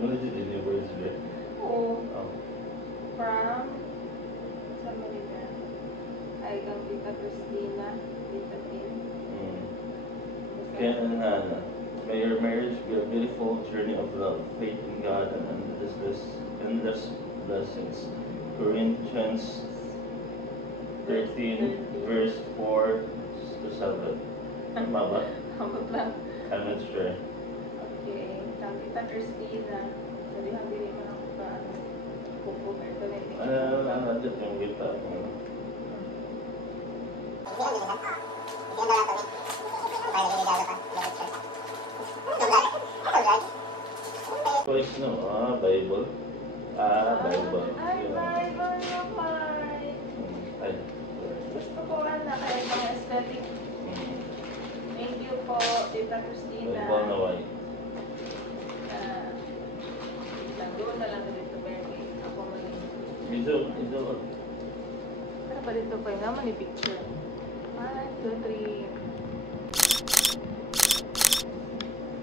Ano si Universe ba? Oo. From sa Manila. Ay, kang Tita Christina, Tita Kim. Ken and Hannah. May your marriage be a beautiful journey of love, faith in God, and endless blessings. Corinthians 13, verse 4 to 7. Tama ba? Hamot lang. I'm not sure. Okay. Kang Tita Christina. Sabihan din mo ng paano. Pupuk. Ito na yung Ano dyan yung kita ko. Choice no? Bible. Bible. Ay, Bible naman. Ay. Gusto ko na kahit mga aesthetic. Thank you po, Tita Christina. Bible na why? Doon na lang dito, Bernie. Ako mali. Ito. Pero pa dito pa yung naman ni picture. 1, 2, 3.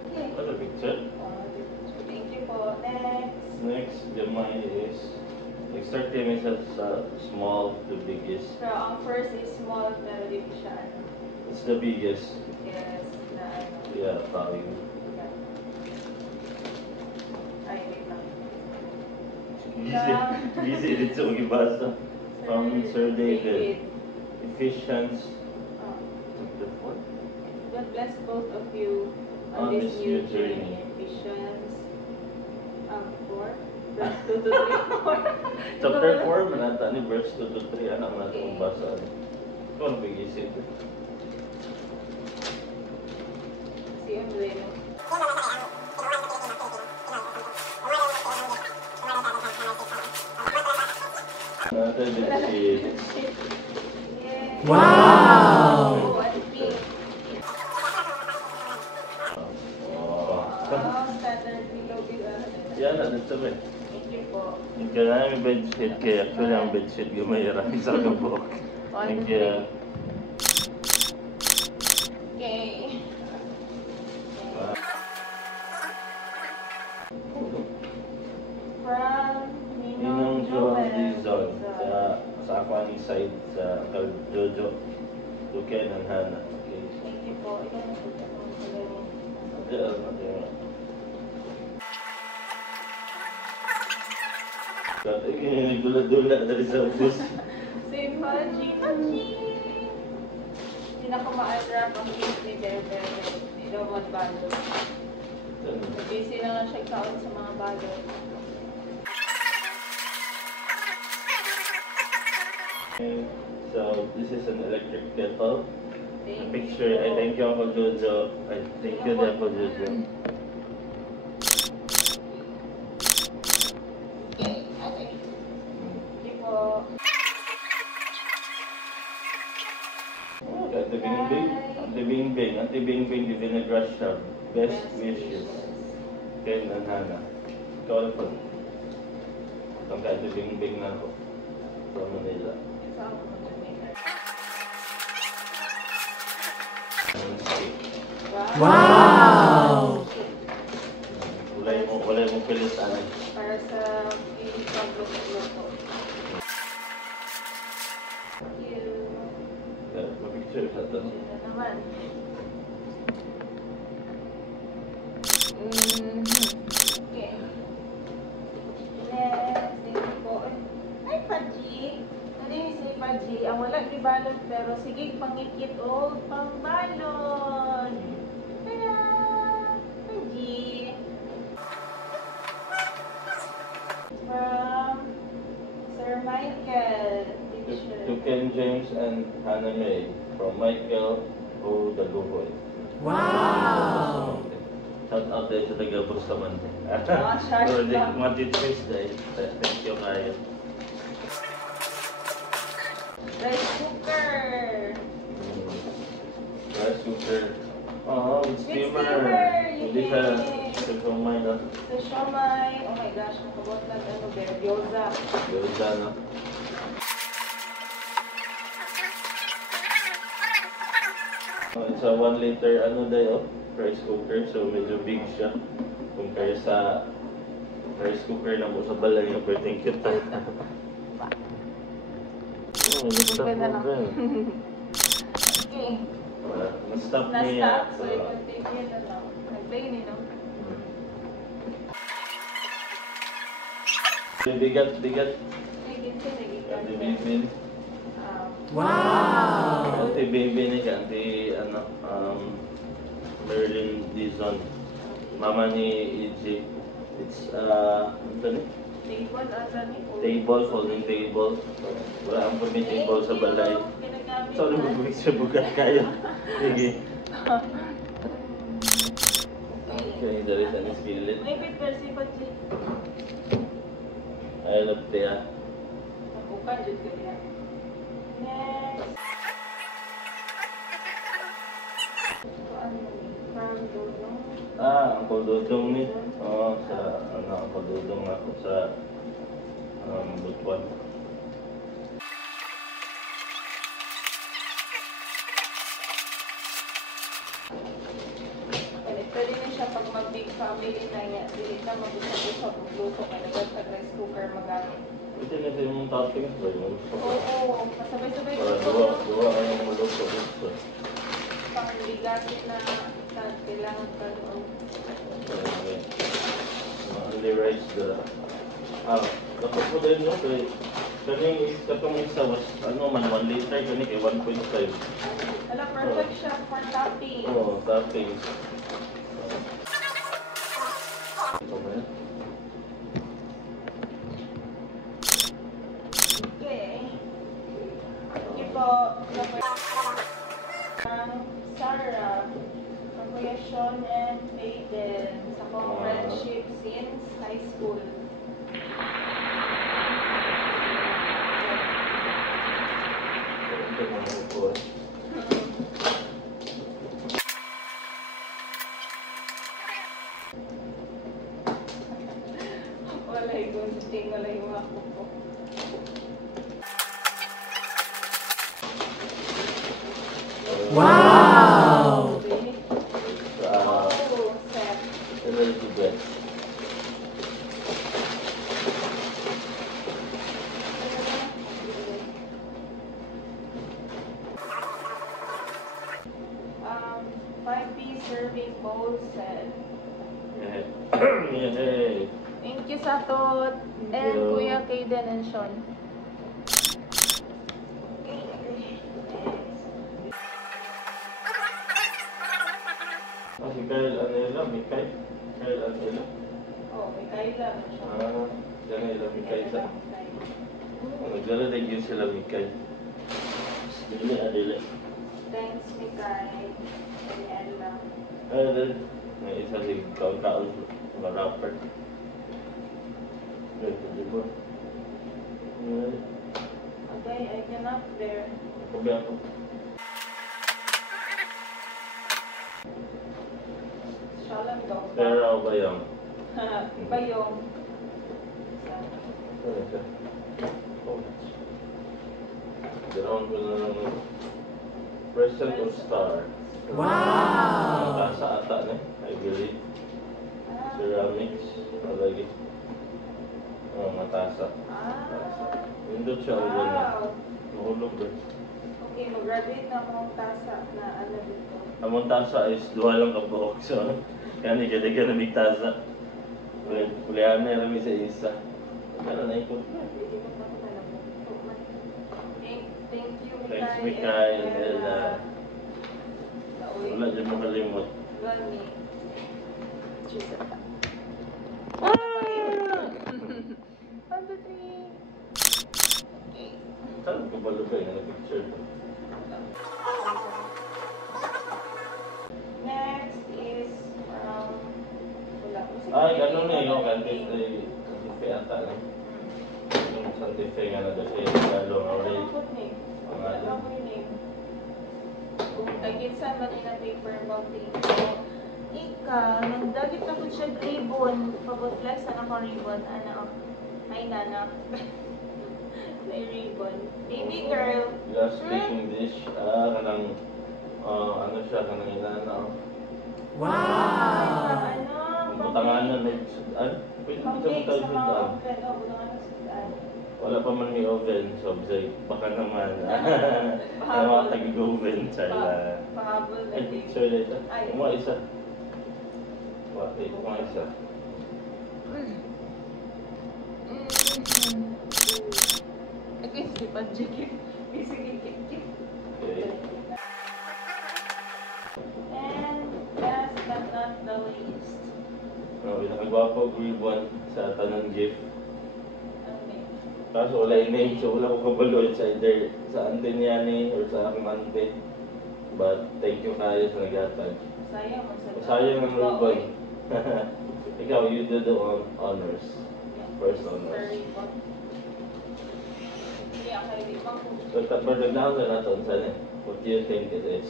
Okay. Ano picture? Thank you po. Next, mine is extract the image as small to biggest. So, ang first is small, pero dito siya. It's the biggest. Yes, na ano. Yeah, probably. Ay, wait lang. Easy dito magbasa. From Sir David. Ephesians chapter 4. God bless both of you on this new journey. Ephesians 4, verse 2 to 3. Chapter 4, manata ni verse 2 to 3. Anak na ito magbasa. Ito ang pag-isip. Si Embleno. Wow! Yan, ano ito ba? Thank you po. Yung ka namin bedsheet kaya actually ang bedsheet gumayara sa kabok. Thank you. Okay. From Ninong Joel Dizon sa aquatic side sa Uncle Jojo to Ken and Hannah. Okay. Thank you po. Ikaw na po. Dati ginigula-dula dari sa bus. Si Haji. Hindi na ko ma-unwrap ang gift ni Bebe. Hindi daw mag-balot. Busy na nga siya kaon sa mga balot. So this is an electric kettle. Thank Picture. I thank you Uncle Jojo. I thank you din Uncle Jojo. Thank you po. Ate Bingbing. Ate Bingbing. Ate Bingbing, the Vinaigrette Shop. Best wishes. Ken and Hannah. Ikaw na po. Itong kay Ate Bingbing na ako. From Manila. Isa ako mag-maker. Wow! Wala mong pilitan. Para sa pag-luto. Thank you. Mapicture ka ito. Yun na naman. Okay. Next, thank you po. Ay, Paji. Nandun si Paji. Ang wala ni balot, pero sige, pangikit o pangbalot. Kaya, Paji. From Sir Michael. To Ken James and Hannah May. From Michael O. Daguhoy. Wow! Shout out din sa taga-Bustaman. shout out. Mga teachers dahil. Thank you kayo. Rice cooker. Rice cooker. Oh, with steamer. steamer, Hindi siya kumay na. So, siomay. Oh my gosh, nakabot lang ano, gyoza. Gyoza na. It's a 1 liter ano dayo rice cooker, so medyo big siya compare sa Rice cooker na po sa balay yung birthday kita. Google na lang. Okay. Na-stop Na-stop, niya. so i-continue na lang. Nag-play ni, no? Bigat. Nagiging Ate Bibin. Wow! Ate Bibin ni Ate Merlin Dizon. Mama ni EJ. It's ano ba ni? Table asa ni? Table, folding table. Wala ang may table sa balay. Ginagamit So, ano mag sa bugat kayo? Sige. Okay, dari sa ni skillet. May paper si Pachi. I love Tia. Bukan jud ka diha. Next. Ang Dudong ni. Oo, sa ang Dudong ako sa Butuan. Pwede na siya pag mag-big family na niya. Dili na mag-usap-usap magluto ka na sa rice cooker magamit. Ito na sa yung toppings ba yung Oo, masabay-sabay para ko duwa ang maluto dito. pang bigatin na kailangan ka doon. Only rice the dapat po din no kay katong isa was ano man 1 liter kani kay 1.5. Wala, perfect siya for topping. Oh, toppings. Okay. Thank you po. Sarah, ang Kuya Sean and Hayden sa kong friendship since high school. Ito mga po. Wala yung gunting, wala yung ako po. Wow! Oh, set. Very good. Um, 5-piece serving bowl set. Yay! Thank you, Satot. And you. Kuya Kaden and Sean. Si Kyle Anela, Mikay. Kyle Anela. Oh, may Kayla na siya. Yan nila Mikay sa. Nagdala din yun sila Mikay. Dili, adili. Thanks, Mikay. And Ella. Ayun, may isa si kaon-kaon mga rapper. Ito, di ba? Okay, I cannot there. Kabi ako. Siya lang daw. Pero ba yung? Bayong. Ano siya? Oh. Ganoon ko na lang ng Present of Star. Wow! Tasa ata na, I believe. Ceramics. Lagi. Mga tasa. Ah. Nindot siya ang gano'n. Wow. Mahulog ba? Okay, mag-graduate na akong tasa na ano dito. Among tasa is duha lang ka buhok. So, kani kada ka namig tasa. Kulihan na lang sa isa. Ano na ikot? Hindi ko pa ito alam mo. Thank you, Mikay. Thanks, Mikay and Ella. Nauwi. Wala dyan mo kalimot. Gani. Cheese at that. 1, 2, 3. Okay. Saan ko balo kayo na picture to? Next is wala. Ay, gano'n na yun. Kantife ata na. Yung Santife nga na kasi lalo nga ulit. Kagitsa man na paper mounting. Ika, nagdagit na po siya ribbon. Pag-flex na ako ribbon. Ano? Ay, nanak. May ribbon. Baby girl. Just baking dish. Kanang, ano siya, kanang inana. Wow! Ano? tanganan ng sudan. Pwede mo Okay, sa sa mga sudan. oven, o, bulangan ng sudan. Wala pa man may oven, so say, baka naman. Ang Pahabol. mga tag-oven, sala. Pahabol na Ay, din. sorry, isa. Ay. Kumuha isa. Kumuha isa. Okay, si Panjik. Sige, kikik. Okay. And last but not the least, Nakagwapo, ribbon sa tanang gift. okay. Kaso wala yung name, so wala ko kabalo sa either sa ante niya ni or sa akong ante. But thank you kayo sa naghatag. Sayang mo sa Sayang ang ribbon. Oy. Ikaw, you did the honors. Yeah. First honors. Sa ribbon. Hindi, ang ribbon ko. So, for the now na natin, sana, what do you think it is?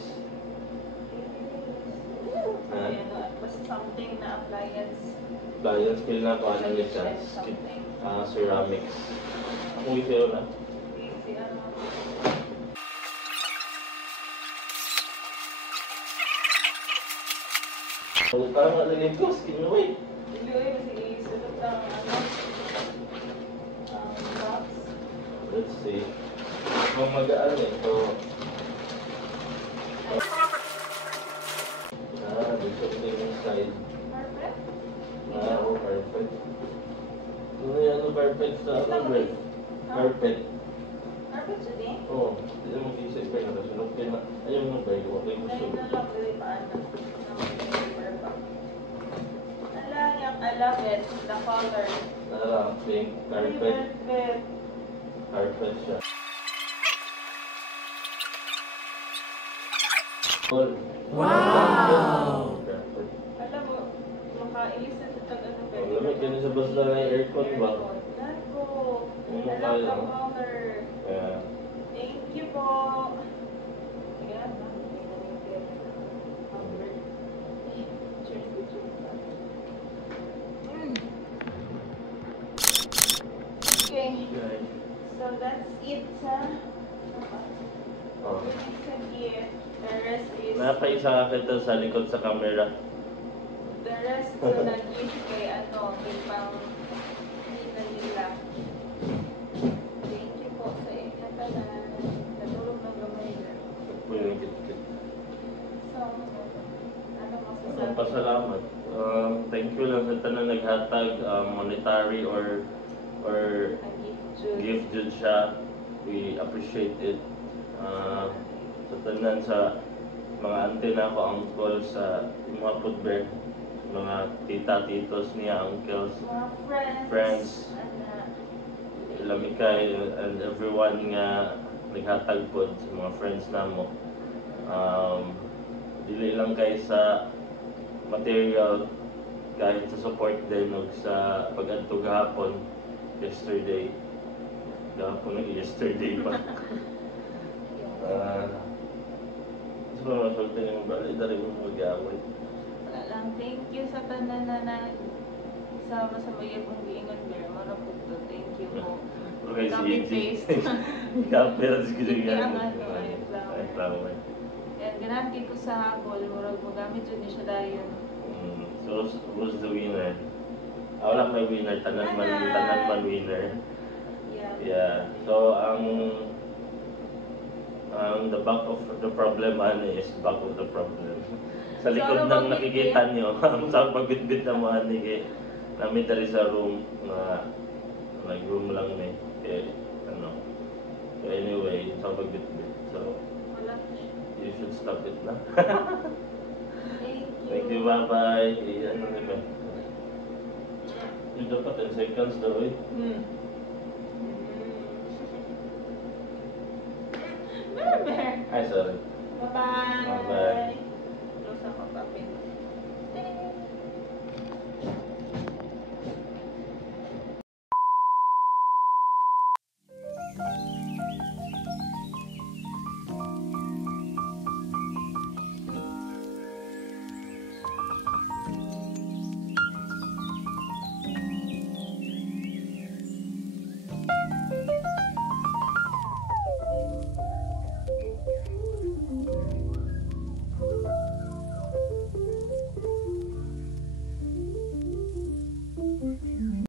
Ayan, basta something na appliance. Appliance, skill na ko, ano yun siya? Something. Ceramics. Ako ito na. Easy, ano. Kung tama lang yung ko, skin na way. Hindi, kasi isulot lang ano. Box. Let's see. Kung magaan eh, so... There's something inside. Carpet? Oh, perfect. Ano yan, carpet sa ano, bro? Carpet. Carpet siya din? Oo, hindi mo mag-isip pa yun. Nasunod kayo na, ayaw mo ba yung okay mo Ngayon siya. na lang, dili paano. Paper pa. I love it. The color. Nara, pink, carpet. Velvet. Carpet siya. Cool. Wow! Carpet. Alam mo, makailis na sa ano ba? Ang lamig, ganun sa bus lang ng aircon ba? Nako. Mm, I love kaya, the no? color. Kaya, Thank you po. Ayan, ha? Okay, okay. so that's it sa Oh. sa gift. The rest is Napaisa ka kita sa likod sa camera. the rest sa nag-gift kay ano, may pang nila nila. Thank you po sa inyo tanan. Natulog ng gamay na. Pwede kit-kit. So, ano masasabi? Pasalamat. Thank you lang sa tanan naghatag monetary or A gift Jude. gift jud siya. We appreciate it. Sa tanan sa mga auntie na ako, uncle, sa mga footbear, mga tita, titos niya, uncles, Mga Friends. Anak. Lamikay, and everyone nga naghatag po sa mga friends namo. Dili lang kay sa material, kahit sa support din ug sa pag-adto gahapon yesterday. Gahapon na yesterday pa. So, masulti niyo bali dari mo mag-away. Wala lang. Thank you sa tanan na sama sa mga kong giingon there. Marap po to. Thank you po. Okay, Copy si paste. Kapir sa Hindi ganyan. ang ano, ay flower. Ay, flower. Yan, ganapin ko sa habol. Murag mo gamit yun ni siya dayon. So, who's the winner? Wala may winner. Tanan man winner. Yeah. Yeah. So, the back of the problem is back of the problem. Sa likod So, ano ng bang nakikita nyo, sa pagbitbit na mga nigi, namin dali sa room, nag-room lang may, ano. So anyway, sa pagbitbit. So, Wala. you should stop it na. Thank you. Thank you, bye-bye. Ano naman? Yung dapat 10 seconds daw eh. Bear. Ay, sorry. Bye-bye. Bye-bye. Close ako, papi.